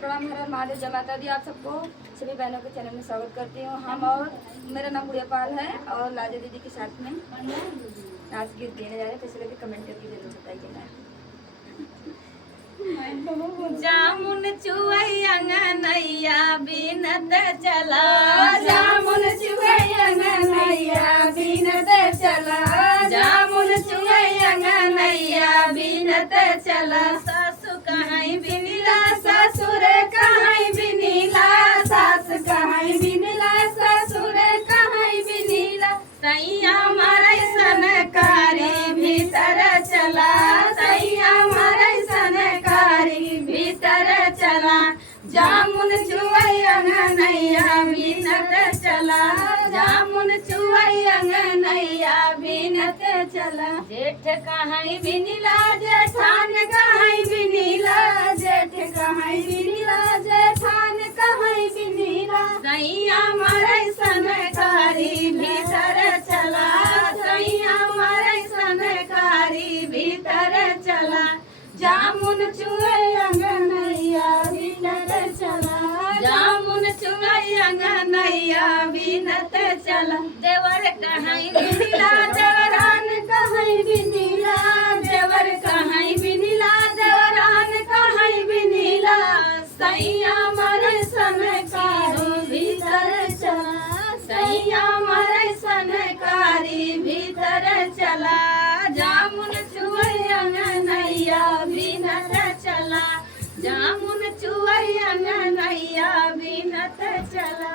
प्रणाम। हर हर महादेव, जय माता दी। आप सबको सभी बहनों के चैनल में स्वागत करती हूँ। हम और मेरा नाम गुड़िया पाल है और लाजा दीदी के साथ में नाच गीत देने जा रहे हैं, तो इसलिए भी कमेंट करके जरूर बताइएगा। जामुन चुवैया नैया बिनत चला, जामुन चुवैया नैया बिनत चला, जामुन चुवैया नैया बिनत चला। सासु कहीं बिनिला ससुर कहीं बिनीला, सास कहीं बिनीला, ससुर कहीं बिनीला। सैया मारै सनकारी भीतर चला, सैया मारै सनकारी भीतर चला। जामुन चुवैया नैया बिनत चला, जामुन चुवैया नैया बिनत चला। जेठ कहीं बिनिला जेठान कहीं बिनीला, जेठ कहीं बिनीला, जेठान कहीं बिनीला। सैया मारै सनकारी भीतर चला, सैया मारै सनकारी भीतर चला। जामुन चुवैया नैया बिनत चला, जामुन चुवैया नैया बिनत चला। देवर कहीं बिनिला देवरान कहीं बिनीला, देवर कहीं बिनिला देवरान कहीं बिनिला। सैया मारै सनकारी भीतर चला, सैया मारै सनकारी भीतर चला। जामुन चुवैया नैया बिनत चला, जामुन चुवैया नैया बिनत चला।